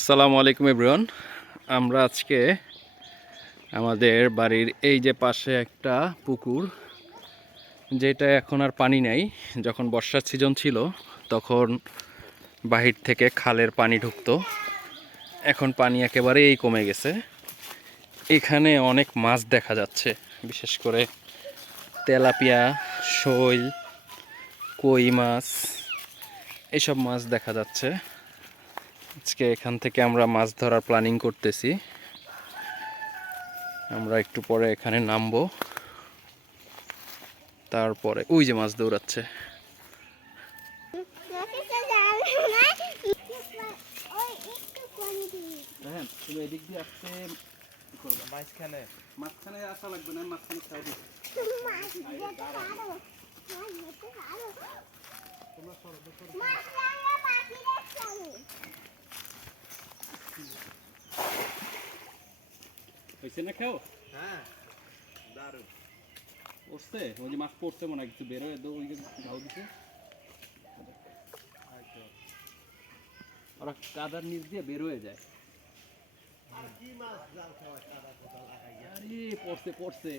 আসসালামু আলাইকুম এভরিওয়ান। আমরা আজকে আমাদের বাড়ির এই যে পাশে একটা পুকুর, যেটা এখন আর পানি নাই। যখন বর্ষার সিজন ছিল তখন বাহির থেকে খালের পানি ঢুকতো, এখন পানি একেবারেই কমে গেছে। এখানে অনেক মাছ দেখা যাচ্ছে, বিশেষ করে তেলাপিয়া, শৈল, কই মাছ, এইসব মাছ দেখা যাচ্ছে। আজকে এখান থেকে আমরা মাছ ধরার প্ল্যানিং করতেছি। আমরা একটু পরে এখানে নামবো, তারপরে ওই যে মাছ দৌড়াচ্ছে। তুমি এদিক দিয়ে আসতে করবে, মাঝখানে আসা লাগবে না, মাঝখানে সাইডে হয়েছে না খেও। হ্যাঁ, দারুণ পড়ছে, ওই যে মাছ পড়ছে মনে হয়, কিছু বেরোয় ওই যে ঘাও দিছে, ওরা কাদার নিচ দিয়ে বের হয়ে যায়। পড়ছে পড়ছে,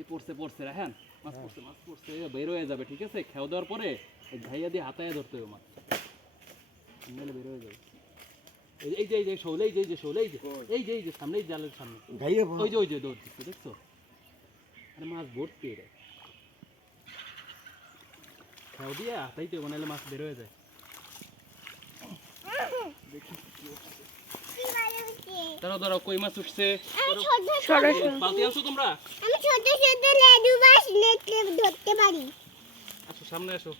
এই পড়ছে পড়ছে হ্যাঁ, মাছ পড়ছে, মাছ পড়ছে, বের হয়ে যাবে। ঠিক আছে, খেয়ে দেওয়ার পরে ঘাইয়া দিয়ে হাতায় ধরতে হবে মাছ, নাহলে বের হয়ে যাবে। এই যে এই যে শোল, এই যে এই যে শোল, এই যে এই যে এই যে সামনে, এই জালের সামনে ওই যে ওই যে দৌড় দিচ্ছে, দেখছো? আরে মাছ ভর্তি রে, খেয়ে দিয়ে হাতাইতে হবে, নাহলে মাছ বের হয়ে যায়। দাঁড়াও দাঁড়াও, কই মাছ উঠছে, বালতি আসো তোমরা, আমি ছোট ছোট লেডু মাছ নেটে ধরতে পারি। আসো সামনে আসো।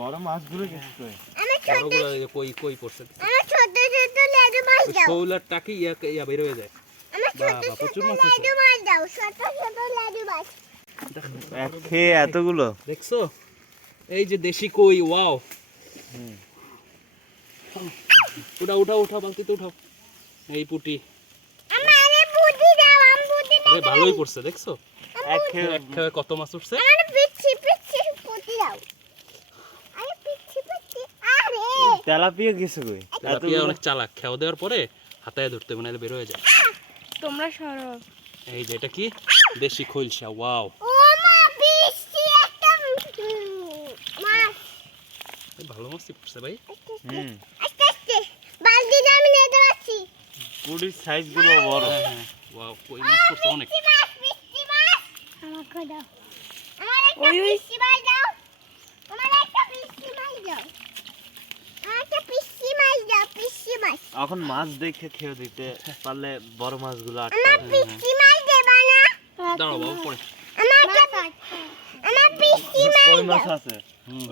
বড় মাছগুলো গেছে কই? আমি ছোট কই কই পড়ছে, আমি ছোট ছোট লেডু মাছ দাও। শৌলার টাকি ইয়া বের হয়ে যায়। আমি ছোট বাবা, ছোট প্রচুর মাছ আছে। লেডু মাছ দাও, ছোট ছোট লেডু মাছ। খেয়ে এতগুলো দেখছো, এই যে দেশি কই, ওয়াও। উঠাও উঠাও উঠাও, বালতিতে উঠাও। এই পুটি, আমারে বুদ্ধি দাও, আমি বুদ্ধি দাও। আরে ভালোই পড়ছে, দেখছো? এক এক খেয়ে কত মাছ উঠছে। আমারে পিচ্ছি পিচ্ছি বুদ্ধি দাও। আরে পিচ্ছি পিচ্ছি, আরে তেলাপিয়া গেছে কই? তেলাপিয়া অনেক চালাক, খেয়ে দেওয়ার পরে হাতায় ধরতে হবে, নাহলে বের হয়ে যায়। তোমরা সরো। এই যে এটা কি, দেশি খৈলসা, ওয়াও। ও মা, পিচ্ছি একটা মাছ। ভালো মাছই পড়ছে ভাই। হুম, আস্তে আস্তে বালতি দিয়ে আমি নিতে পারছি। পুরির সাইজ গুলো বড়। হ্যাঁ হ্যাঁ, ওয়াও, কই মাছ পড়ছে অনেক। পিচ্ছি মাছ আমাকে দাও। আমার একটা পিচ্ছি মাছ দাও। আমার একটা পিচ্ছি মাছ দাও। আমার একটা পিচ্ছি মাছ দাও, পিচ্ছি মাছ। এখন মাছ দেখে খেয়ে দিতে পারলে বড় মাছগুলো আমার আটকাবে। পিচ্ছি মাছ দেবা না? দাঁড়াও বাবু, পড়ে। আমার পিচ্ছি মাছ কই মাছ দাও। আছে?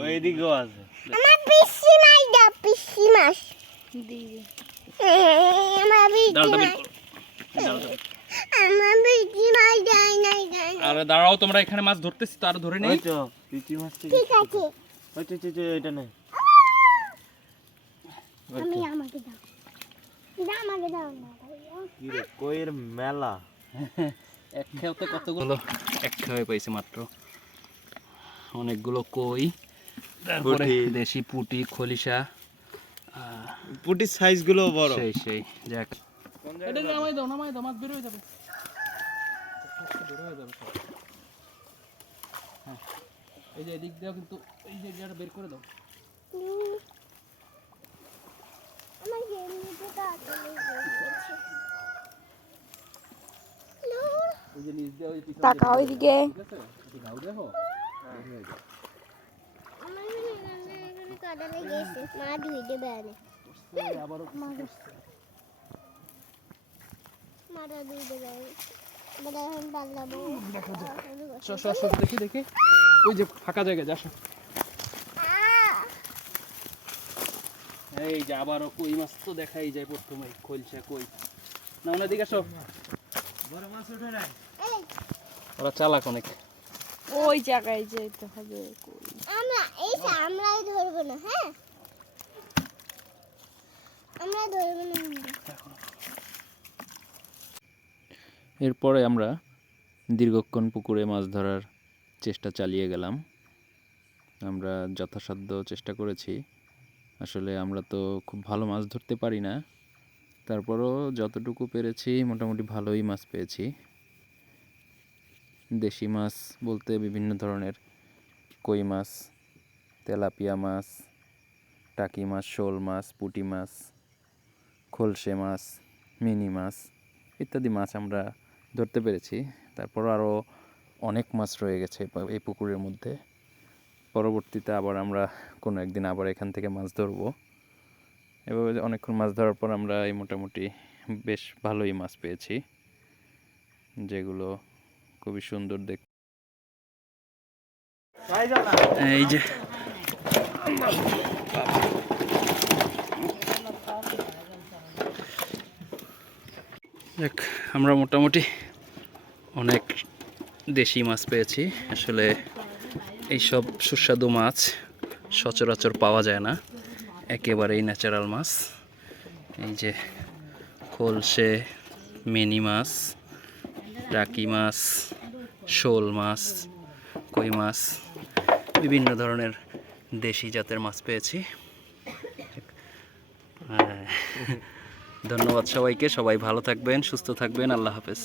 ওই দিকেও আছে। আমার পিচ্ছি মাছ দাও, পিচ্ছি মাছ। আমার পিচ্ছি দাঁড়াও মাছ। আমার পিচ্ছি মাছ দেয় নাই, দেয় নাই। আরে দাঁড়াও, তোমরা এখানে মাছ ধরতেছি তো, আরো ধরে নেই। ওই তো পিচি মাছ থেকে। ঠিক আছে, ওই তো এটা নেই। আমি আমাকে দাও। না, আমাকে দাও না ভাইয়া। কি রে, কইয়ের মেলা। এক খেয়াতে কতগুলো, এক খেয়ে পাইছে মাত্র। অনেকগুলো কই, তারপরে পুঁটি। দেশি পুটি, খলিশা, পুটির সাইজ গুলো বড়। সেই সেই। যাক, এটা নামাই দাও, নামাই দাও, মাছ বের হয়ে যাবে, বের হয়ে যাবে সব। হ্যাঁ, এই যে এদিক দিয়েও কিন্তু, এই যে এটা বের করে দাও। আমার গেমটা তাড়াতাড়ি গেছে। এই যে নিচ দিয়ে ওই পিছন টাকা ওইদিকে। ঠিক আছে, একটু ঘাও দেখো, বের হয়ে যাবে। আমার এখানে কাদা লেগে গেছে, মা ধুই দেবে আরে। আবারও মারা ধুই দেবে আরে। বড় এখন পাল্লাবো। দেখি দেখি, ওই যে ফাঁকা জায়গা, যাসো। এই যে আবারও কই মাছ তো দেখাই যায় প্রথমে, খলসা কই। না না, দিকে আসো। বড় মাছ ওঠে না। ওরা চালাক অনেক। ওই জায়গায় যেতে হবে। আমরা আমরাই ধরবো না, হ্যাঁ? আমরা ধরবো না। এরপরে আমরা দীর্ঘক্ষণ পুকুরে মাছ ধরার চেষ্টা চালিয়ে গেলাম। আমরা যথাসাধ্য চেষ্টা করেছি আসলে আমরা তো খুব ভালো মাছ ধরতে পারি না, তারপরও যতটুকু পেরেছি মোটামুটি ভালোই মাছ পেয়েছি। দেশি মাছ বলতে বিভিন্ন ধরনের কই মাছ, তেলাপিয়া মাছ, টাকি মাছ, শোল মাছ, পুঁটি মাছ, খলসে মাছ, মিনি মাছ ইত্যাদি মাছ আমরা ধরতে পেরেছি। তারপর আরও অনেক মাছ রয়ে গেছে এই পুকুরের মধ্যে। পরবর্তীতে আবার আমরা কোনো একদিন আবার এখান থেকে মাছ ধরবো। এভাবে অনেকক্ষণ মাছ ধরার পর আমরা এই মোটামুটি বেশ ভালোই মাছ পেয়েছি, যেগুলো খুবই সুন্দর দেখতে। এই যে দেখ, আমরা মোটামুটি অনেক দেশি মাছ পেয়েছি। আসলে এইসব সুস্বাদু মাছ সচরাচর পাওয়া যায় না, একেবারেই ন্যাচারাল মাছ। এই যে খলসে, মিনি মাছ, টাকি মাছ, শোল মাছ, কই মাছ, বিভিন্ন ধরনের দেশি জাতের মাছ পেয়েছি। ধন্যবাদ সবাইকে, সবাই ভালো থাকবেন, সুস্থ থাকবেন, আল্লাহ হাফেজ।